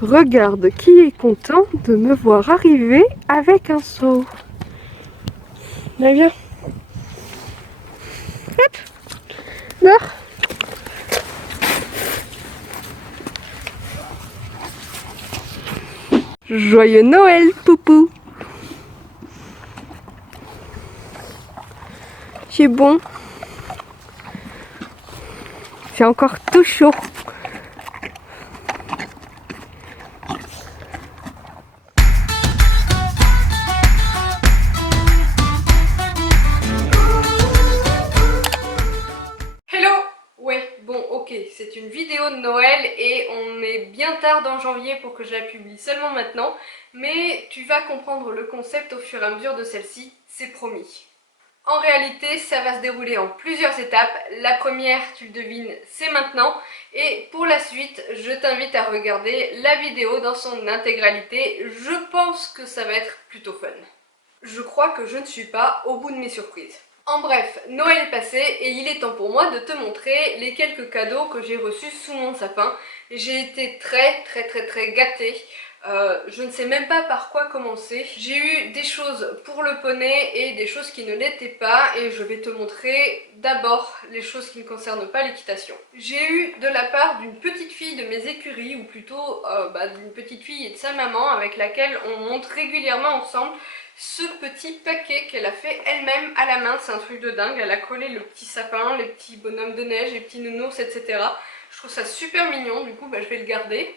Regarde qui est content de me voir arriver avec un seau. Allez, viens. Hop. Dehors. Joyeux Noël, Poupou. C'est bon. C'est encore tout chaud. Hello. Ouais, bon, ok, c'est une vidéo de Noël et on est bien tard dans janvier pour que je la publie seulement maintenant, mais tu vas comprendre le concept au fur et à mesure de celle-ci, c'est promis. En réalité, ça va se dérouler en plusieurs étapes. La première, tu le devines, c'est maintenant. Et pour la suite, je t'invite à regarder la vidéo dans son intégralité. Je pense que ça va être plutôt fun. Je crois que je ne suis pas au bout de mes surprises. En bref, Noël est passé et il est temps pour moi de te montrer les quelques cadeaux que j'ai reçus sous mon sapin. J'ai été très gâtée. Je ne sais même pas par quoi commencer. J'ai eu des choses pour le poney et des choses qui ne l'étaient pas et je vais te montrer d'abord les choses qui ne concernent pas l'équitation. J'ai eu de la part d'une petite fille de mes écuries, ou plutôt d'une petite fille et de sa maman avec laquelle on monte régulièrement ensemble, ce petit paquet qu'elle a fait elle-même à la main. C'est un truc de dingue. Elle a collé le petit sapin, les petits bonhommes de neige, les petits nounours, etc. Je trouve ça super mignon, du coup je vais le garder.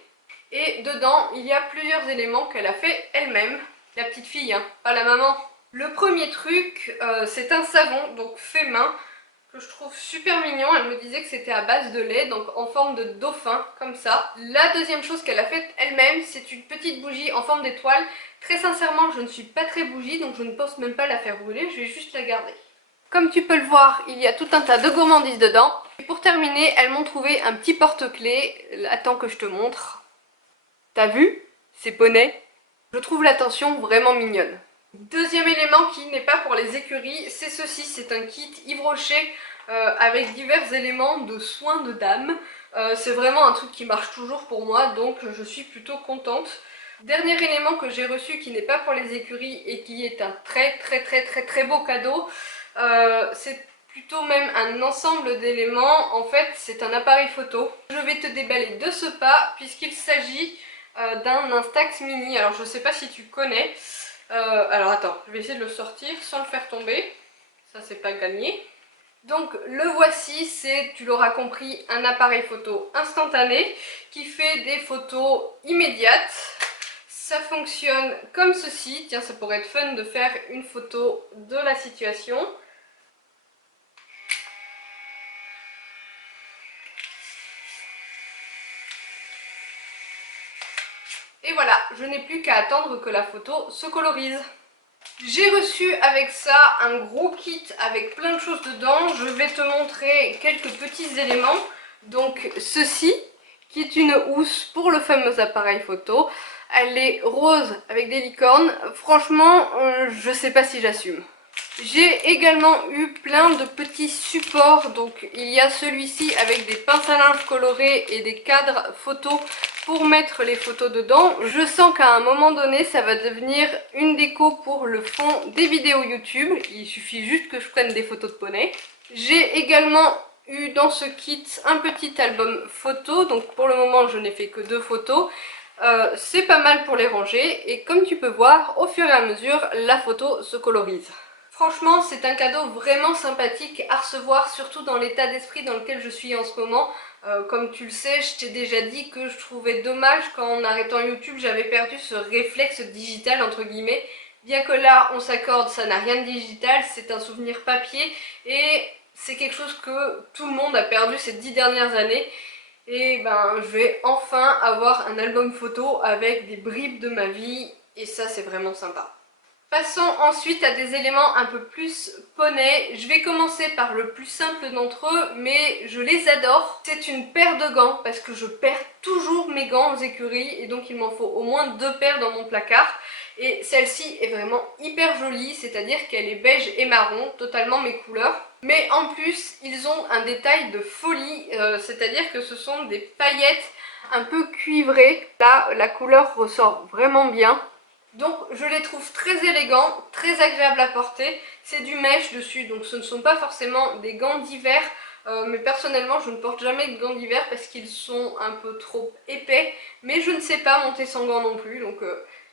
Et dedans, il y a plusieurs éléments qu'elle a fait elle-même. La petite fille, hein, pas la maman. Le premier truc, c'est un savon, donc fait main, que je trouve super mignon. Elle me disait que c'était à base de lait, donc en forme de dauphin, comme ça. La deuxième chose qu'elle a faite elle-même, c'est une petite bougie en forme d'étoile. Très sincèrement, je ne suis pas très bougie, donc je ne pense même pas la faire brûler, je vais juste la garder. Comme tu peux le voir, il y a tout un tas de gourmandises dedans. Et pour terminer, elles m'ont trouvé un petit porte-clés. Attends que je te montre. T'as vu? C'est poney. Je trouve l'attention vraiment mignonne. Deuxième élément qui n'est pas pour les écuries, c'est ceci. C'est un kit Yves Rocher avec divers éléments de soins de dame. C'est vraiment un truc qui marche toujours pour moi, donc je suis plutôt contente. Dernier élément que j'ai reçu qui n'est pas pour les écuries et qui est un très beau cadeau, c'est plutôt même un ensemble d'éléments. En fait, c'est un appareil photo. Je vais te déballer de ce pas puisqu'il s'agit d'un Instax mini. Alors je sais pas si tu connais. Alors attends, je vais essayer de le sortir sans le faire tomber. Ça c'est pas gagné. Donc le voici, c'est, tu l'auras compris, un appareil photo instantané qui fait des photos immédiates. Ça fonctionne comme ceci. Tiens, ça pourrait être fun de faire une photo de la situation. Et voilà, je n'ai plus qu'à attendre que la photo se colorise. J'ai reçu avec ça un gros kit avec plein de choses dedans. Je vais te montrer quelques petits éléments. Donc ceci, qui est une housse pour le fameux appareil photo. Elle est rose avec des licornes. Franchement, je sais pas si j'assume. J'ai également eu plein de petits supports. Donc il y a celui-ci avec des pinces à linge colorées et des cadres photos pour mettre les photos dedans. Je sens qu'à un moment donné ça va devenir une déco pour le fond des vidéos YouTube. Il suffit juste que je prenne des photos de poney. J'ai également eu dans ce kit un petit album photo. Donc pour le moment je n'ai fait que 2 photos. C'est pas mal pour les ranger et comme tu peux voir, au fur et à mesure la photo se colorise. Franchement, c'est un cadeau vraiment sympathique à recevoir, surtout dans l'état d'esprit dans lequel je suis en ce moment. Comme tu le sais, je t'ai déjà dit que je trouvais dommage qu'en arrêtant YouTube, j'avais perdu ce réflexe digital entre guillemets. Bien que là, on s'accorde, ça n'a rien de digital, c'est un souvenir papier et c'est quelque chose que tout le monde a perdu ces 10 dernières années. Et ben, je vais enfin avoir un album photo avec des bribes de ma vie et ça, c'est vraiment sympa. Passons ensuite à des éléments un peu plus poney. Je vais commencer par le plus simple d'entre eux, mais je les adore. C'est une paire de gants, parce que je perds toujours mes gants aux écuries, et donc il m'en faut au moins 2 paires dans mon placard. Et celle-ci est vraiment hyper jolie, c'est-à-dire qu'elle est beige et marron, totalement mes couleurs. Mais en plus, ils ont un détail de folie, c'est-à-dire que ce sont des paillettes un peu cuivrées. Là, la couleur ressort vraiment bien. Donc je les trouve très élégants, très agréables à porter. C'est du mesh dessus, donc ce ne sont pas forcément des gants d'hiver. Mais personnellement je ne porte jamais de gants d'hiver parce qu'ils sont un peu trop épais. Mais je ne sais pas monter sans gants non plus, donc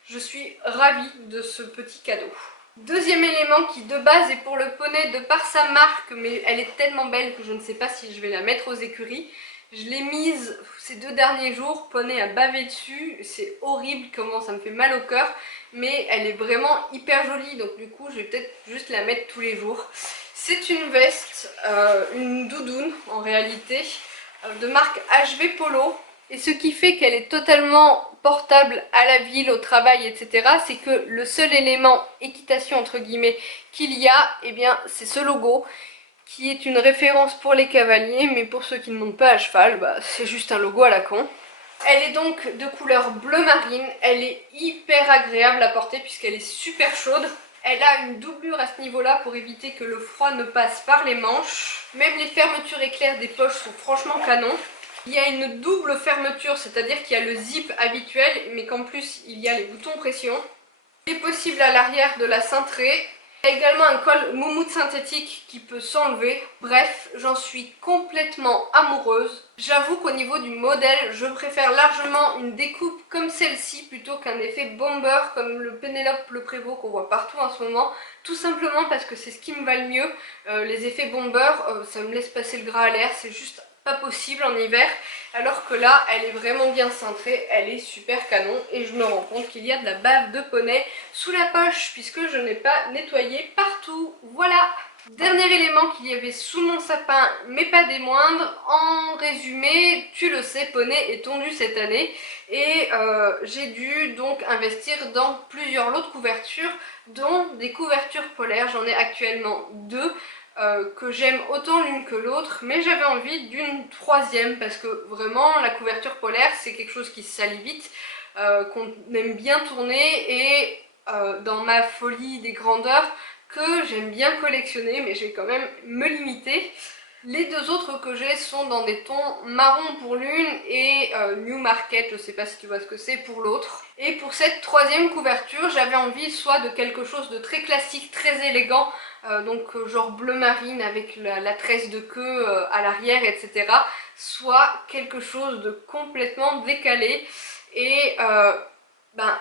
je suis ravie de ce petit cadeau. Deuxième élément qui de base est pour le poney de par sa marque, mais elle est tellement belle que je ne sais pas si je vais la mettre aux écuries. Je l'ai mise ces 2 derniers jours, poney a bavé dessus, c'est horrible comment ça me fait mal au cœur, mais elle est vraiment hyper jolie, donc du coup je vais peut-être juste la mettre tous les jours. C'est une veste, une doudoune en réalité, de marque HV Polo. Et ce qui fait qu'elle est totalement portable à la ville, au travail, etc. c'est que le seul élément équitation entre guillemets qu'il y a, eh bien c'est ce logo qui est une référence pour les cavaliers, mais pour ceux qui ne montent pas à cheval, bah, c'est juste un logo à la con. Elle est donc de couleur bleu marine, elle est hyper agréable à porter puisqu'elle est super chaude. Elle a une doublure à ce niveau-là pour éviter que le froid ne passe par les manches. Même les fermetures éclairs des poches sont franchement canon. Il y a une double fermeture, c'est-à-dire qu'il y a le zip habituel, mais qu'en plus il y a les boutons pression. Il est possible à l'arrière de la cintrer. Il y a également un col moumoute synthétique qui peut s'enlever. Bref, j'en suis complètement amoureuse. J'avoue qu'au niveau du modèle, je préfère largement une découpe comme celle-ci plutôt qu'un effet bomber comme le Pénélope Le Prévost qu'on voit partout en ce moment. Tout simplement parce que c'est ce qui me va le mieux. Les effets bomber, ça me laisse passer le gras à l'air, c'est juste pas possible en hiver, alors que là elle est vraiment bien cintrée, elle est super canon et je me rends compte qu'il y a de la bave de poney sous la poche puisque je n'ai pas nettoyé partout. Voilà! Dernier élément qu'il y avait sous mon sapin, mais pas des moindres. En résumé, tu le sais, poney est tondu cette année et j'ai dû donc investir dans plusieurs lots de couvertures, dont des couvertures polaires. J'en ai actuellement 2. Que j'aime autant l'une que l'autre, mais j'avais envie d'une troisième parce que vraiment la couverture polaire c'est quelque chose qui se salit vite, qu'on aime bien tourner et dans ma folie des grandeurs que j'aime bien collectionner, mais je vais quand même me limiter. Les 2 autres que j'ai sont dans des tons marron pour l'une et Newmarket, je sais pas si tu vois ce que c'est, pour l'autre. Et pour cette troisième couverture, j'avais envie soit de quelque chose de très classique, très élégant, donc genre bleu marine avec la tresse de queue à l'arrière, etc. Soit quelque chose de complètement décalé et ben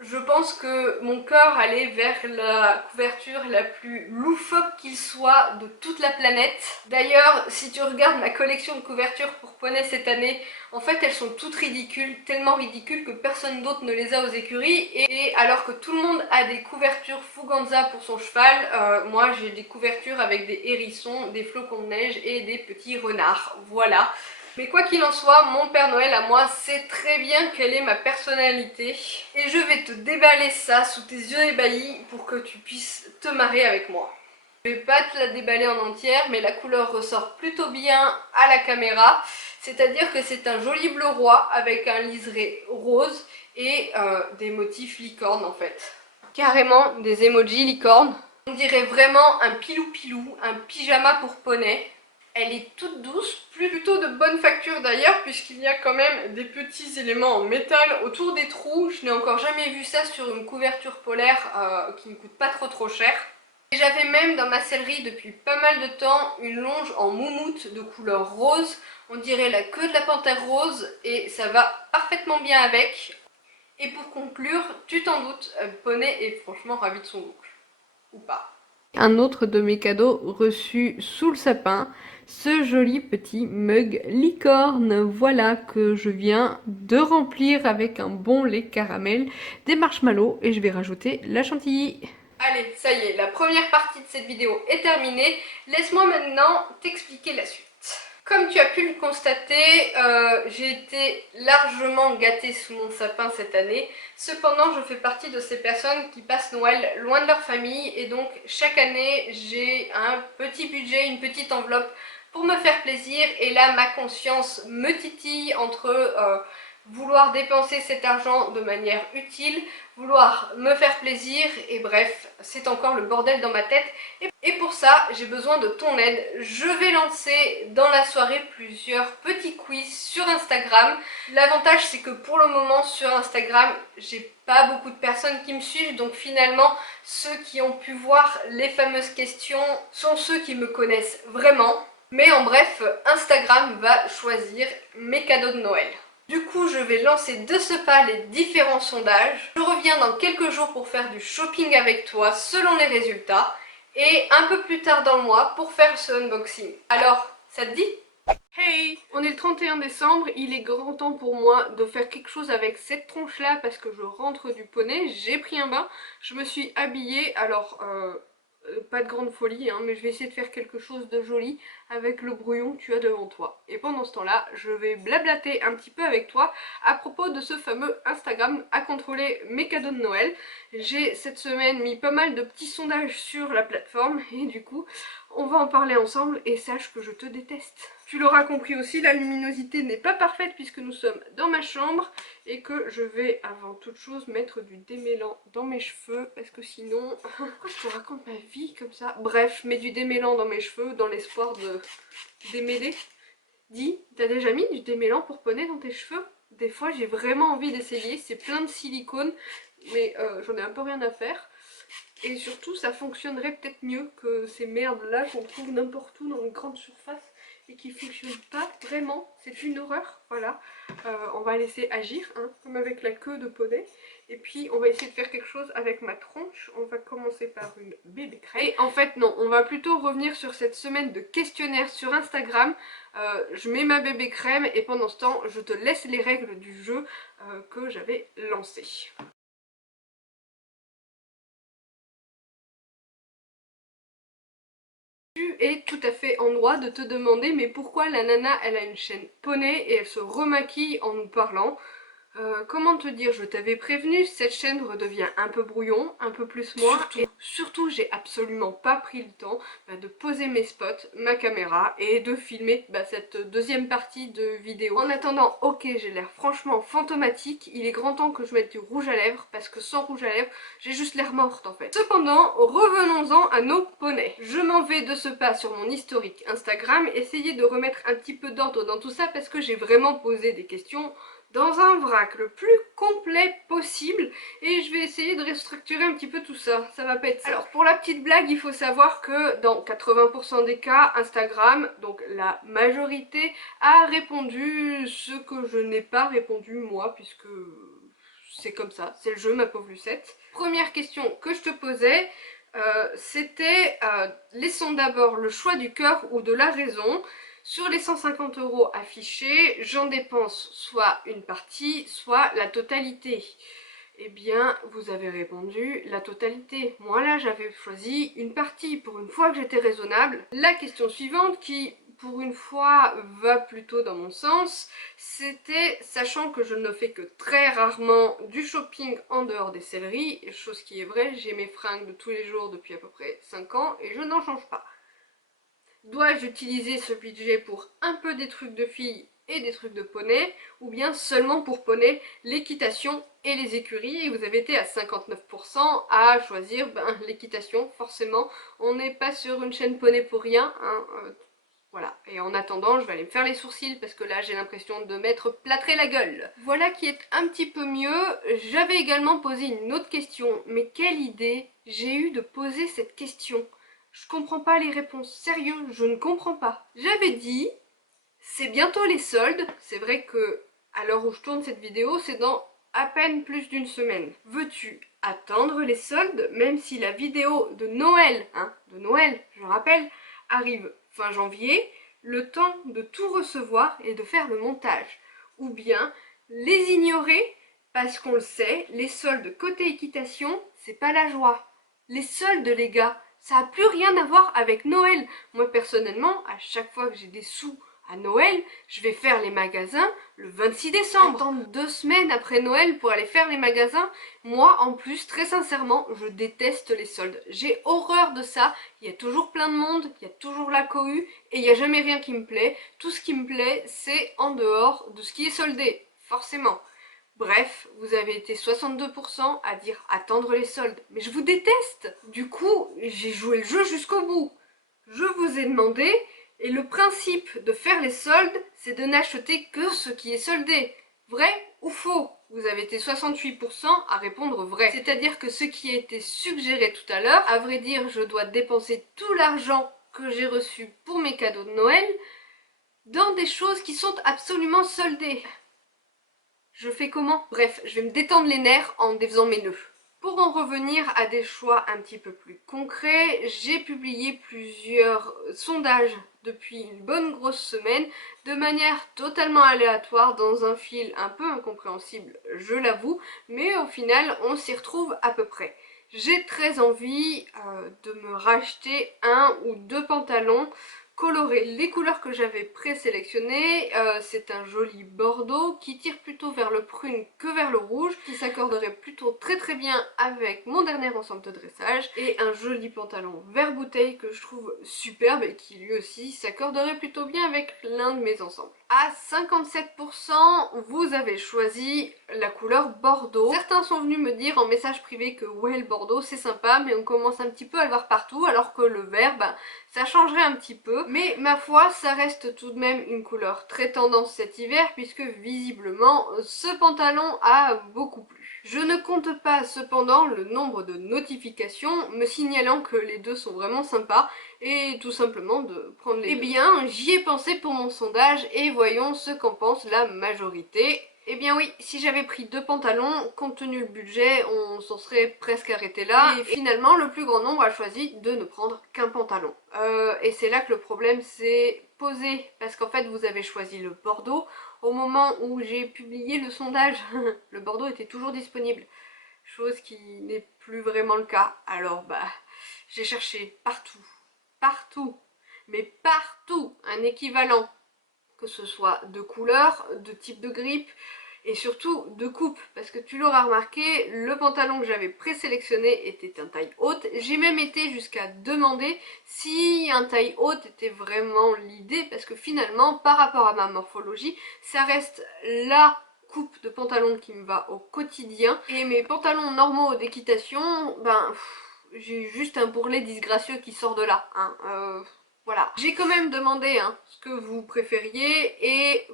je pense que mon cœur allait vers la couverture la plus loufoque qu'il soit de toute la planète. D'ailleurs, si tu regardes ma collection de couvertures pour poney cette année, en fait elles sont toutes ridicules, tellement ridicules que personne d'autre ne les a aux écuries. Et alors que tout le monde a des couvertures Fuganza pour son cheval, moi j'ai des couvertures avec des hérissons, des flocons de neige et des petits renards. Voilà. Mais quoi qu'il en soit, mon Père Noël à moi sait très bien quelle est ma personnalité. Et je vais te déballer ça sous tes yeux ébahis pour que tu puisses te marrer avec moi. Je vais pas te la déballer en entière, mais la couleur ressort plutôt bien à la caméra. C'est-à-dire que c'est un joli bleu roi avec un liseré rose et des motifs licorne en fait. Carrément des emojis licorne. On dirait vraiment un pilou-pilou, un pyjama pour poney. Elle est toute douce, plutôt de bonne facture d'ailleurs, puisqu'il y a quand même des petits éléments en métal autour des trous. Je n'ai encore jamais vu ça sur une couverture polaire qui ne coûte pas trop cher. Et j'avais même dans ma sellerie depuis pas mal de temps une longe en moumoute de couleur rose. On dirait la queue de la panthère rose et ça va parfaitement bien avec. Et pour conclure, tu t'en doutes, poney est franchement ravi de son look. Ou pas. Un autre de mes cadeaux reçus sous le sapin, ce joli petit mug licorne, voilà que je viens de remplir avec un bon lait caramel, des marshmallows et je vais rajouter la chantilly. Allez, ça y est, la première partie de cette vidéo est terminée, laisse-moi maintenant t'expliquer la suite. Comme tu as pu le constater, j'ai été largement gâtée sous mon sapin cette année. Cependant, je fais partie de ces personnes qui passent Noël loin de leur famille et donc chaque année, j'ai un petit budget, une petite enveloppe pour me faire plaisir. Et là, ma conscience me titille entre vouloir dépenser cet argent de manière utile, vouloir me faire plaisir, et bref, c'est encore le bordel dans ma tête. Et pour ça, j'ai besoin de ton aide. Je vais lancer dans la soirée plusieurs petits quiz sur Instagram. L'avantage, c'est que pour le moment, sur Instagram, j'ai pas beaucoup de personnes qui me suivent, donc finalement, ceux qui ont pu voir les fameuses questions sont ceux qui me connaissent vraiment. Mais en bref, Instagram va choisir mes cadeaux de Noël. Du coup, je vais lancer de ce pas les différents sondages. Je reviens dans quelques jours pour faire du shopping avec toi selon les résultats. Et un peu plus tard dans le mois pour faire ce unboxing. Alors, ça te dit? Hey! On est le 31 décembre, il est grand temps pour moi de faire quelque chose avec cette tronche là parce que je rentre du poney, j'ai pris un bain, je me suis habillée, alors pas de grande folie, hein, mais je vais essayer de faire quelque chose de joli avec le brouillon que tu as devant toi. Et pendant ce temps-là, je vais blablater un petit peu avec toi à propos de ce fameux Instagram à contrôler mes cadeaux de Noël. J'ai cette semaine mis pas mal de petits sondages sur la plateforme et du coup, on va en parler ensemble et sache que je te déteste. Tu l'auras compris aussi, la luminosité n'est pas parfaite puisque nous sommes dans ma chambre et que je vais avant toute chose mettre du démêlant dans mes cheveux parce que sinon... Pourquoi je te raconte ma vie comme ça? Bref, mets du démêlant dans mes cheveux dans l'espoir de démêler. Dis, t'as déjà mis du démêlant pour poney dans tes cheveux? Des fois j'ai vraiment envie d'essayer, c'est plein de silicone mais j'en ai un peu rien à faire. Et surtout ça fonctionnerait peut-être mieux que ces merdes là qu'on trouve n'importe où dans une grande surface et qui fonctionnent pas vraiment, c'est une horreur, voilà. On va laisser agir, hein, comme avec la queue de poney. Et puis on va essayer de faire quelque chose avec ma tronche. On va commencer par une bébé crème. Et en fait non, on va plutôt revenir sur cette semaine de questionnaire sur Instagram. Je mets ma bébé crème et pendant ce temps je te laisse les règles du jeu que j'avais lancé. Tu es tout à fait en droit de te demander mais pourquoi la nana elle a une chaîne poney et elle se remaquille en nous parlant. Comment te dire, je t'avais prévenu, cette chaîne redevient un peu brouillon, un peu plus moi, et surtout j'ai absolument pas pris le temps de poser mes spots, ma caméra et de filmer cette deuxième partie de vidéo. En attendant, ok, j'ai l'air franchement fantomatique, il est grand temps que je mette du rouge à lèvres parce que sans rouge à lèvres, j'ai juste l'air morte en fait. Cependant, revenons-en à nos poneys. Je m'en vais de ce pas sur mon historique Instagram, essayer de remettre un petit peu d'ordre dans tout ça parce que j'ai vraiment posé des questions dans un vrac le plus complet possible et je vais essayer de restructurer un petit peu tout ça, ça va pas être ça. Alors pour la petite blague, il faut savoir que dans 80% des cas, Instagram, donc la majorité, a répondu ce que je n'ai pas répondu moi puisque c'est comme ça, c'est le jeu ma pauvre Lucette. Première question que je te posais, c'était laissons d'abord le choix du cœur ou de la raison. Sur les 150 € affichés, j'en dépense soit une partie, soit la totalité. Eh bien, vous avez répondu la totalité. Moi là, j'avais choisi une partie pour une fois que j'étais raisonnable. La question suivante, qui pour une fois va plutôt dans mon sens, c'était, sachant que je ne fais que très rarement du shopping en dehors des céleries, chose qui est vraie, j'ai mes fringues de tous les jours depuis à peu près 5 ans et je n'en change pas. Dois-je utiliser ce budget pour un peu des trucs de filles et des trucs de poney, ou bien seulement pour poney, l'équitation et les écuries? Et vous avez été à 59% à choisir l'équitation, forcément. On n'est pas sur une chaîne poney pour rien, hein, voilà. Et en attendant, je vais aller me faire les sourcils parce que là j'ai l'impression de m'être plâtré la gueule. Voilà qui est un petit peu mieux. J'avais également posé une autre question, mais quelle idée j'ai eu de poser cette question. Je comprends pas les réponses, sérieux, je ne comprends pas. J'avais dit, c'est bientôt les soldes, c'est vrai que à l'heure où je tourne cette vidéo, c'est dans à peine plus d'une semaine. Veux-tu attendre les soldes, même si la vidéo de Noël, je rappelle, arrive fin janvier, le temps de tout recevoir et de faire le montage? Ou bien les ignorer, parce qu'on le sait, les soldes côté équitation, c'est pas la joie. Les soldes les gars, ça n'a plus rien à voir avec Noël. Moi personnellement, à chaque fois que j'ai des sous à Noël, je vais faire les magasins le 26 décembre. Attendre 2 semaines après Noël pour aller faire les magasins, moi en plus, très sincèrement, je déteste les soldes. J'ai horreur de ça, il y a toujours plein de monde, il y a toujours la cohue et il n'y a jamais rien qui me plaît. Tout ce qui me plaît, c'est en dehors de ce qui est soldé. forcément. Bref, vous avez été 62% à dire attendre les soldes. Mais je vous déteste! Du coup, j'ai joué le jeu jusqu'au bout. Je vous ai demandé, et le principe de faire les soldes, c'est de n'acheter que ce qui est soldé. Vrai ou faux? Vous avez été 68% à répondre vrai. C'est-à-dire que ce qui a été suggéré tout à l'heure, à vrai dire, je dois dépenser tout l'argent que j'ai reçu pour mes cadeaux de Noël dans des choses qui sont absolument soldées. Je fais comment? Bref, je vais me détendre les nerfs en défaisant mes nœuds. Pour en revenir à des choix un petit peu plus concrets, j'ai publié plusieurs sondages depuis une bonne grosse semaine, de manière totalement aléatoire, dans un fil un peu incompréhensible, je l'avoue, mais au final, on s'y retrouve à peu près. J'ai très envie de me racheter un ou deux pantalons colorés. Les couleurs que j'avais présélectionnées, c'est un joli bordeaux qui tire plutôt vers le prune que vers le rouge, qui s'accorderait plutôt très bien avec mon dernier ensemble de dressage, et un joli pantalon vert bouteille que je trouve superbe et qui lui aussi s'accorderait plutôt bien avec l'un de mes ensembles. À 57%, vous avez choisi la couleur bordeaux. Certains sont venus me dire en message privé que ouais, le bordeaux c'est sympa, mais on commence un petit peu à le voir partout, alors que le vert, ben, ça changerait un petit peu. Mais ma foi, ça reste tout de même une couleur très tendance cet hiver, puisque visiblement, ce pantalon a beaucoup plu. Je ne compte pas cependant le nombre de notifications me signalant que les deux sont vraiment sympas, et tout simplement de prendre les deux. Eh bien, j'y ai pensé pour mon sondage, et voyons ce qu'en pense la majorité. Eh bien oui, si j'avais pris deux pantalons, compte tenu le budget, on s'en serait presque arrêté là. Et finalement, le plus grand nombre a choisi de ne prendre qu'un pantalon. Et c'est là que le problème s'est posé, parce qu'en fait, vous avez choisi le bordeaux. Au moment où j'ai publié le sondage, le bordeaux était toujours disponible. Chose qui n'est plus vraiment le cas. Alors bah, j'ai cherché partout, mais partout, un équivalent. Que ce soit de couleur, de type de grippe et surtout de coupe, parce que tu l'auras remarqué, le pantalon que j'avais présélectionné était un taille haute. J'ai même été jusqu'à demander si un taille haute était vraiment l'idée, parce que finalement, par rapport à ma morphologie, ça reste la coupe de pantalon qui me va au quotidien, et mes pantalons normaux d'équitation, ben j'ai juste un bourrelet disgracieux qui sort de là, hein. Voilà. J'ai quand même demandé ce que vous préfériez, et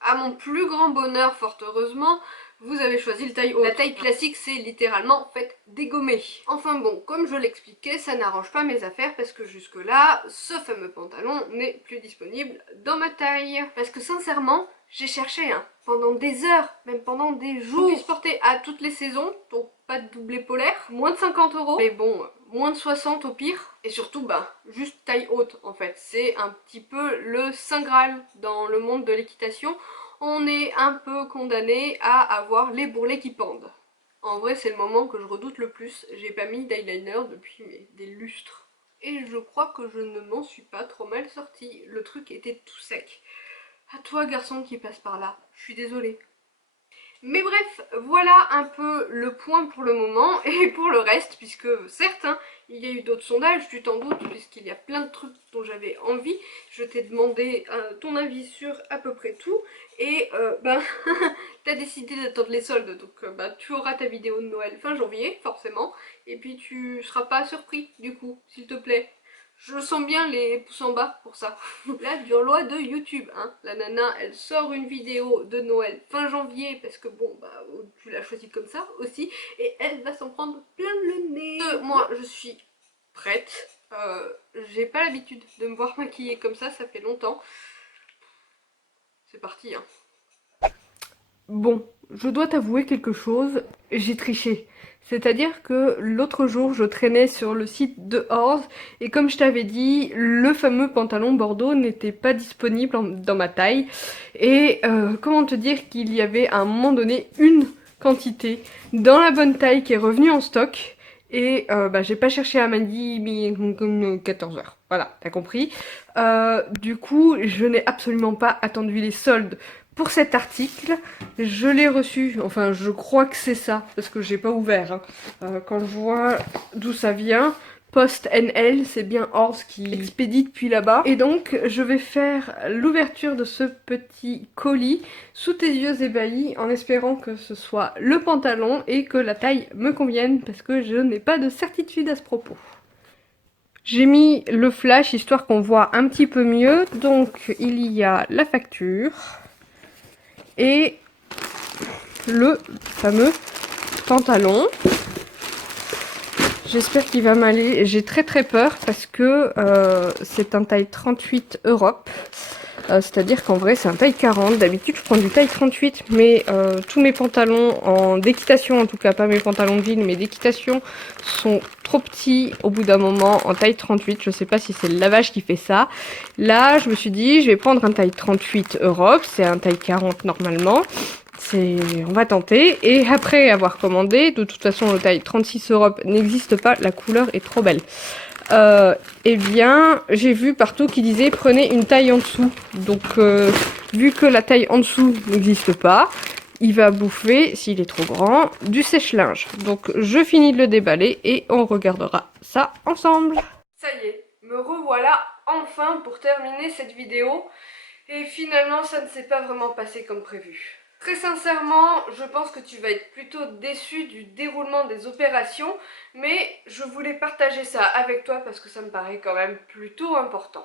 à mon plus grand bonheur, fort heureusement, vous avez choisi le taille haute. La taille classique, c'est littéralement fait dégommer. Enfin bon, comme je l'expliquais, ça n'arrange pas mes affaires, parce que jusque là, ce fameux pantalon n'est plus disponible dans ma taille. Parce que sincèrement, j'ai cherché pendant des heures, même pendant des jours. Il se porter à toutes les saisons, donc pas de doublé polaire, moins de 50 €, mais bon, moins de 60 au pire. Et surtout, bah, juste taille haute en fait. C'est un petit peu le saint graal dans le monde de l'équitation. On est un peu condamné à avoir les bourrelets qui pendent. En vrai, c'est le moment que je redoute le plus. J'ai pas mis d'eyeliner depuis des lustres. Et je crois que je ne m'en suis pas trop mal sortie. Le truc était tout sec. À toi, garçon qui passe par là, je suis désolée. Mais bref, voilà un peu le point pour le moment, et pour le reste, puisque certes, il y a eu d'autres sondages, tu t'en doutes, puisqu'il y a plein de trucs dont j'avais envie. Je t'ai demandé ton avis sur à peu près tout, et ben, t'as décidé d'attendre les soldes, donc ben, tu auras ta vidéo de Noël fin janvier, forcément, et puis tu seras pas surpris, du coup, s'il te plaît. Je sens bien les pouces en bas pour ça. La dure loi de YouTube, La nana, elle sort une vidéo de Noël fin janvier, parce que bon, bah, tu l'as choisi comme ça aussi, et elle va s'en prendre plein le nez. Moi, je suis prête. J'ai pas l'habitude de me voir maquillée comme ça fait longtemps. C'est parti, Bon, je dois t'avouer quelque chose, j'ai triché. C'est-à-dire que l'autre jour, je traînais sur le site de Horse, et comme je t'avais dit, le fameux pantalon bordeaux n'était pas disponible dans ma taille. Et comment te dire qu'il y avait à un moment donné une quantité dans la bonne taille qui est revenue en stock. Et bah, j'ai pas cherché à midi, mais 14 h. Voilà, t'as compris. Du coup, je n'ai absolument pas attendu les soldes pour cet article. Je l'ai reçu, enfin je crois que c'est ça, parce que j'ai pas ouvert. Quand je vois d'où ça vient, Post NL, c'est bien Orz qui expédie depuis là-bas. Et donc je vais faire l'ouverture de ce petit colis sous tes yeux ébahis en espérant que ce soit le pantalon et que la taille me convienne parce que je n'ai pas de certitude à ce propos. J'ai mis le flash histoire qu'on voit un petit peu mieux. Donc il y a la facture et le fameux pantalon. J'espère qu'il va m'aller. J'ai très peur parce que c'est un taille 38 Europe. C'est-à-dire qu'en vrai c'est un taille 40. D'habitude je prends du taille 38, mais tous mes pantalons d'équitation, en tout cas pas mes pantalons de ville, mais d'équitation, sont trop petits au bout d'un moment en taille 38. Je sais pas si c'est le lavage qui fait ça. Là je me suis dit je vais prendre un taille 38 Europe, c'est un taille 40 normalement. On va tenter, et après avoir commandé, de toute façon le taille 36 Europe n'existe pas, la couleur est trop belle. Eh bien, j'ai vu partout qui disait prenez une taille en dessous. Donc, vu que la taille en dessous n'existe pas, il va bouffer, s'il est trop grand, du sèche-linge. Donc, je finis de le déballer et on regardera ça ensemble. Ça y est, me revoilà enfin pour terminer cette vidéo. Et finalement, ça ne s'est pas vraiment passé comme prévu. Très sincèrement, je pense que tu vas être plutôt déçu du déroulement des opérations, mais je voulais partager ça avec toi parce que ça me paraît quand même plutôt important.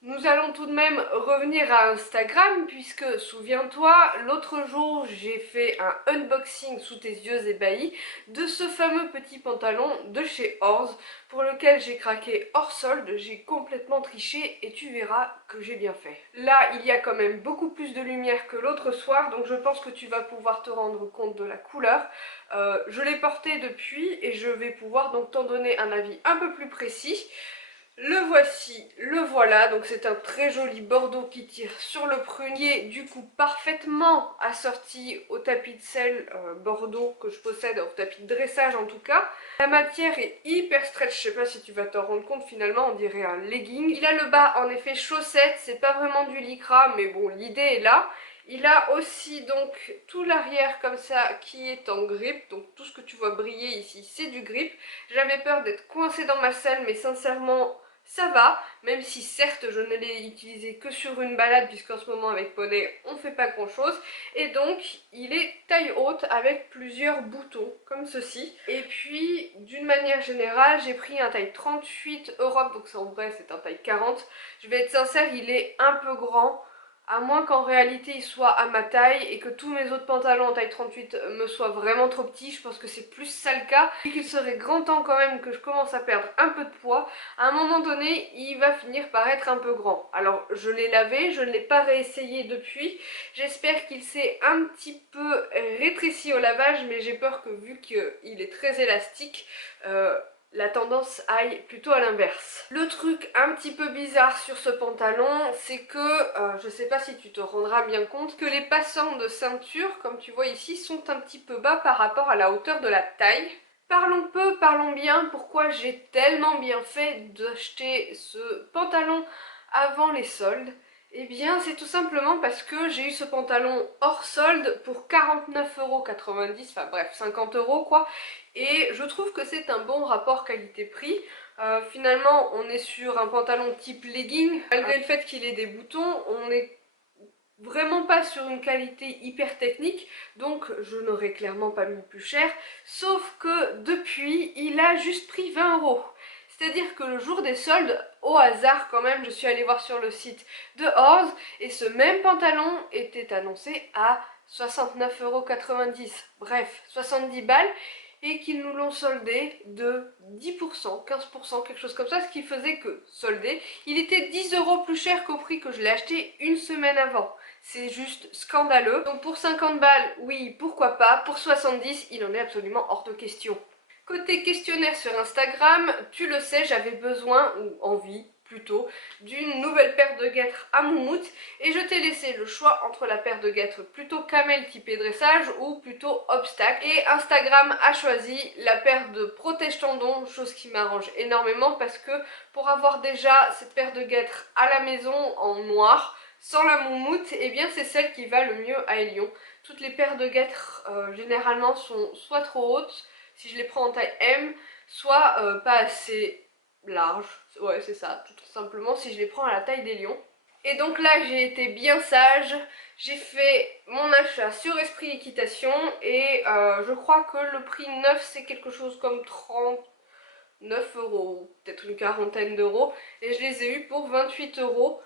Nous allons tout de même revenir à Instagram puisque, souviens-toi, l'autre jour j'ai fait un unboxing sous tes yeux ébahis de ce fameux petit pantalon de chez Orz pour lequel j'ai craqué hors solde, j'ai complètement triché et tu verras que j'ai bien fait. Là, il y a quand même beaucoup plus de lumière que l'autre soir, donc je pense que tu vas pouvoir te rendre compte de la couleur. Je l'ai porté depuis et je vais pouvoir donc t'en donner un avis un peu plus précis. Le voici, le voilà, donc c'est un très joli bordeaux qui tire sur le prunier, du coup parfaitement assorti au tapis de selle bordeaux que je possède, au tapis de dressage en tout cas. La matière est hyper stretch, je sais pas si tu vas t'en rendre compte, finalement on dirait un legging. Il a le bas en effet chaussette, c'est pas vraiment du lycra, mais bon l'idée est là. Il a aussi donc tout l'arrière comme ça qui est en grippe, donc tout ce que tu vois briller ici c'est du grip. J'avais peur d'être coincée dans ma selle, mais sincèrement ça va, même si certes je ne l'ai utilisé que sur une balade puisqu'en ce moment avec Poney on fait pas grand chose. Et donc il est taille haute avec plusieurs boutons comme ceci. Et puis d'une manière générale j'ai pris un taille 38 Europe, donc en vrai c'est un taille 40. Je vais être sincère, il est un peu grand. À moins qu'en réalité il soit à ma taille et que tous mes autres pantalons en taille 38 me soient vraiment trop petits, je pense que c'est plus ça le cas. Et qu'il serait grand temps quand même que je commence à perdre un peu de poids. À un moment donné, il va finir par être un peu grand. Alors je l'ai lavé, je ne l'ai pas réessayé depuis. J'espère qu'il s'est un petit peu rétréci au lavage, mais j'ai peur que vu qu'il est très élastique, la tendance aille plutôt à l'inverse. Le truc un petit peu bizarre sur ce pantalon, c'est que, je sais pas si tu te rendras bien compte, que les passants de ceinture, comme tu vois ici, sont un petit peu bas par rapport à la hauteur de la taille. Parlons peu, parlons bien, pourquoi j'ai tellement bien fait d'acheter ce pantalon avant les soldes. Eh bien c'est tout simplement parce que j'ai eu ce pantalon hors solde pour 49,90 €, enfin bref 50 € quoi, et je trouve que c'est un bon rapport qualité-prix. Finalement on est sur un pantalon type legging, malgré le fait qu'il ait des boutons, on est vraiment pas sur une qualité hyper technique, donc je n'aurais clairement pas mis plus cher, sauf que depuis il a juste pris 20 €. C'est-à-dire que le jour des soldes, au hasard quand même, je suis allée voir sur le site de Orz et ce même pantalon était annoncé à 69,90 €, bref 70 balles, et qu'ils nous l'ont soldé de 10%, 15%, quelque chose comme ça, ce qui faisait que, soldé, il était 10 € plus cher qu'au prix que je l'ai acheté une semaine avant. C'est juste scandaleux. Donc pour 50 balles, oui, pourquoi pas. Pour 70, il en est absolument hors de question. Côté questionnaire sur Instagram, tu le sais, j'avais besoin, ou envie plutôt, d'une nouvelle paire de guêtres à moumoute, et je t'ai laissé le choix entre la paire de guêtres plutôt camel typée dressage ou plutôt obstacle, et Instagram a choisi la paire de protège tendons, chose qui m'arrange énormément parce que pour avoir déjà cette paire de guêtres à la maison en noir, sans la moumoute, et eh bien c'est celle qui va le mieux à Elion. Toutes les paires de guêtres généralement sont soit trop hautes, si je les prends en taille M, soit pas assez large, ouais c'est ça, tout simplement si je les prends à la taille des lions. Et donc là j'ai été bien sage, j'ai fait mon achat sur Esprit Équitation et je crois que le prix neuf c'est quelque chose comme 39 euros, peut-être une quarantaine d'euros, et je les ai eus pour 28 euros.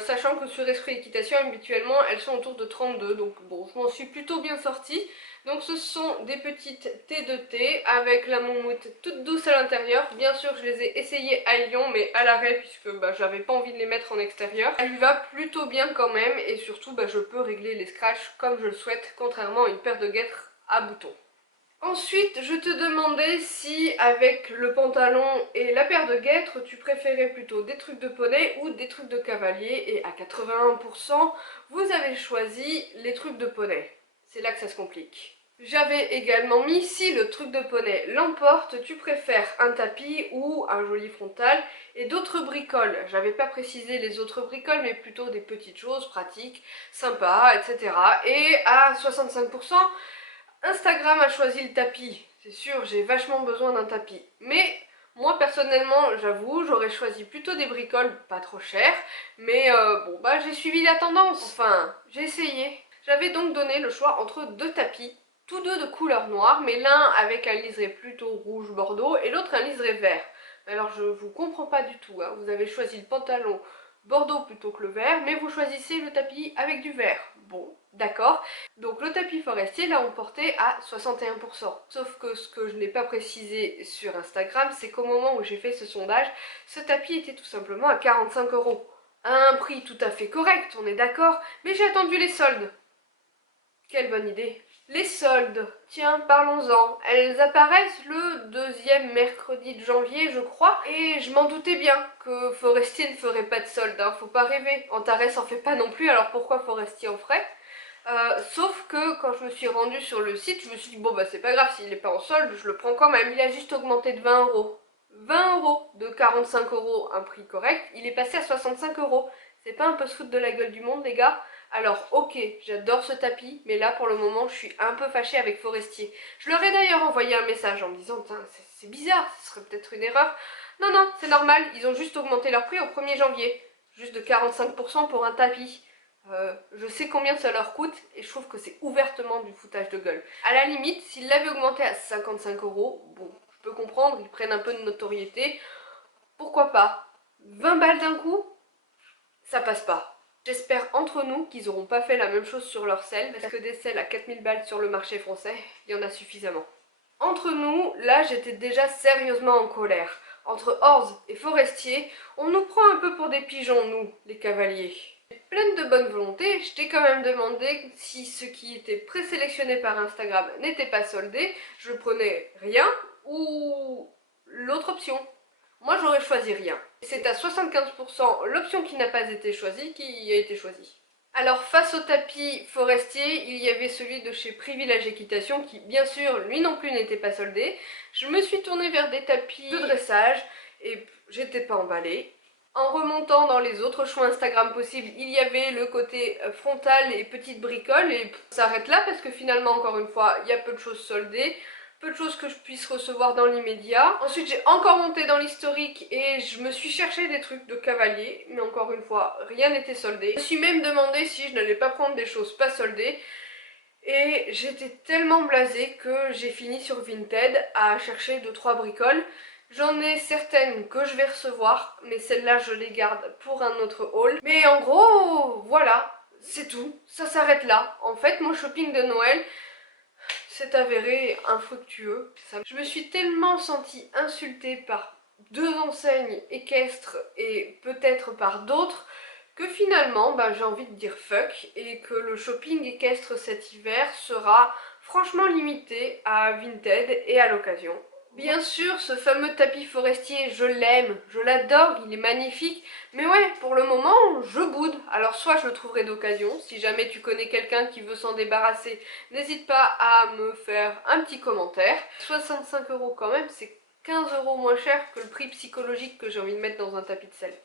Sachant que sur Esprit Équitation habituellement elles sont autour de 32, donc bon je m'en suis plutôt bien sortie. Donc ce sont des petites thés de thé avec la moumoute toute douce à l'intérieur. Bien sûr je les ai essayées à Lyon mais à l'arrêt puisque j'avais pas envie de les mettre en extérieur. Elle lui va plutôt bien quand même et surtout je peux régler les scratchs comme je le souhaite contrairement à une paire de guêtres à boutons. Ensuite, je te demandais si avec le pantalon et la paire de guêtres, tu préférais plutôt des trucs de poney ou des trucs de cavalier. Et à 81%, vous avez choisi les trucs de poney. C'est là que ça se complique. J'avais également mis si le truc de poney l'emporte, tu préfères un tapis ou un joli frontal et d'autres bricoles. J'avais pas précisé les autres bricoles, mais plutôt des petites choses pratiques, sympas, etc. Et à 65%, Instagram a choisi le tapis, c'est sûr, j'ai vachement besoin d'un tapis. Mais moi personnellement, j'avoue, j'aurais choisi plutôt des bricoles pas trop chères. Mais j'ai suivi la tendance, enfin, j'ai essayé. J'avais donc donné le choix entre deux tapis, tous deux de couleur noire, mais l'un avec un liseré plutôt rouge bordeaux et l'autre un liseré vert. Alors je vous comprends pas du tout, hein. Vous avez choisi le pantalon bordeaux plutôt que le vert, mais vous choisissez le tapis avec du vert. Bon, d'accord. Donc le tapis forestier l'a emporté à 61%. Sauf que ce que je n'ai pas précisé sur Instagram, c'est qu'au moment où j'ai fait ce sondage, ce tapis était tout simplement à 45 euros. À un prix tout à fait correct, on est d'accord, mais j'ai attendu les soldes. Quelle bonne idée. Les soldes, tiens, parlons-en. Elles apparaissent le deuxième mercredi de janvier, je crois, et je m'en doutais bien que Forestier ne ferait pas de soldes, hein, faut pas rêver. Antares en fait pas non plus, alors pourquoi Forestier en ferait? Sauf que quand je me suis rendue sur le site, je me suis dit bon bah c'est pas grave, s'il n'est pas en solde, je le prends quand même. Il a juste augmenté de 20 euros. 20 euros de 45 euros, un prix correct, il est passé à 65 euros. C'est pas un peu se foutre de la gueule du monde les gars? Alors ok, j'adore ce tapis, mais là pour le moment je suis un peu fâchée avec Forestier. Je leur ai d'ailleurs envoyé un message en me disant c'est bizarre, ce serait peut-être une erreur. Non non, c'est normal, ils ont juste augmenté leur prix au 1er janvier. Juste de 45% pour un tapis. Je sais combien ça leur coûte et je trouve que c'est ouvertement du foutage de gueule. À la limite, s'ils l'avaient augmenté à 55 euros, bon, je peux comprendre, ils prennent un peu de notoriété, pourquoi pas. 20 balles d'un coup, ça passe pas. J'espère entre nous qu'ils n'auront pas fait la même chose sur leurs selles, parce que des selles à 4000 balles sur le marché français, il y en a suffisamment. Entre nous, là j'étais déjà sérieusement en colère. Entre Orz et Forestier, on nous prend un peu pour des pigeons, nous, les cavaliers. Pleine de bonne volonté, je t'ai quand même demandé si ce qui était présélectionné par Instagram n'était pas soldé, je prenais rien ou l'autre option. Moi j'aurais choisi rien. C'est à 75% l'option qui n'a pas été choisie qui a été choisie. Alors face au tapis forestier, il y avait celui de chez Privilège Équitation qui bien sûr lui non plus n'était pas soldé. Je me suis tournée vers des tapis de dressage et j'étais pas emballée. En remontant dans les autres choix Instagram possibles, il y avait le côté frontal et petite bricole et ça s'arrête là parce que finalement encore une fois il y a peu de choses soldées, peu de choses que je puisse recevoir dans l'immédiat. Ensuite j'ai encore monté dans l'historique et je me suis cherché des trucs de cavalier, mais encore une fois rien n'était soldé. Je me suis même demandé si je n'allais pas prendre des choses pas soldées. Et j'étais tellement blasée que j'ai fini sur Vinted à chercher 2-3 bricoles. J'en ai certaines que je vais recevoir, mais celles-là je les garde pour un autre haul. Mais en gros, voilà, c'est tout, ça s'arrête là. En fait, mon shopping de Noël s'est avéré infructueux. Je me suis tellement sentie insultée par deux enseignes équestres et peut-être par d'autres que finalement j'ai envie de dire fuck et que le shopping équestre cet hiver sera franchement limité à Vinted et à l'occasion. Bien sûr, ce fameux tapis forestier, je l'aime, je l'adore, il est magnifique, mais ouais, pour le moment, je boude. Alors soit je le trouverai d'occasion, si jamais tu connais quelqu'un qui veut s'en débarrasser, n'hésite pas à me faire un petit commentaire. 65 euros quand même, c'est 15 euros moins cher que le prix psychologique que j'ai envie de mettre dans un tapis de selle.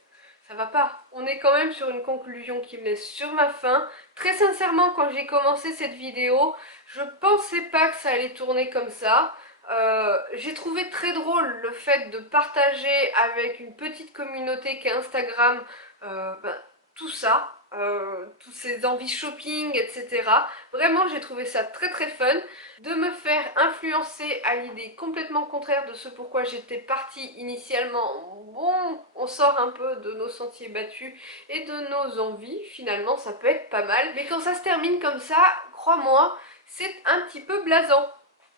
Ça va pas. On est quand même sur une conclusion qui me laisse sur ma faim. Très sincèrement, quand j'ai commencé cette vidéo, je pensais pas que ça allait tourner comme ça. J'ai trouvé très drôle le fait de partager avec une petite communauté qu'est Instagram tout ça, tous ces envies shopping, etc. Vraiment, j'ai trouvé ça très très fun. De me faire influencer à l'idée complètement contraire de ce pourquoi j'étais partie initialement. Bon, on sort un peu de nos sentiers battus et de nos envies, finalement ça peut être pas mal. Mais quand ça se termine comme ça, crois-moi, c'est un petit peu blasant.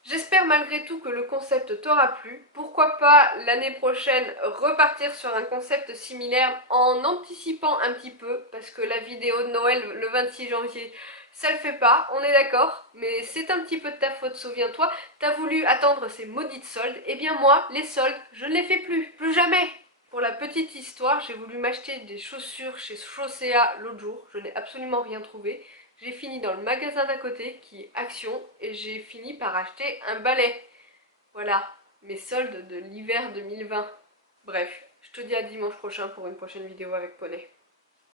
J'espère malgré tout que le concept t'aura plu. Pourquoi pas l'année prochaine repartir sur un concept similaire en anticipant un petit peu, parce que la vidéo de Noël le 26 janvier, ça le fait pas, on est d'accord, mais c'est un petit peu de ta faute, souviens-toi, t'as voulu attendre ces maudites soldes, et bien moi, les soldes, je ne les fais plus jamais. Pour la petite histoire, j'ai voulu m'acheter des chaussures chez Chaussea l'autre jour, je n'ai absolument rien trouvé. J'ai fini dans le magasin d'à côté qui est Action et j'ai fini par acheter un balai. Voilà, mes soldes de l'hiver 2020. Bref, je te dis à dimanche prochain pour une prochaine vidéo avec Poney.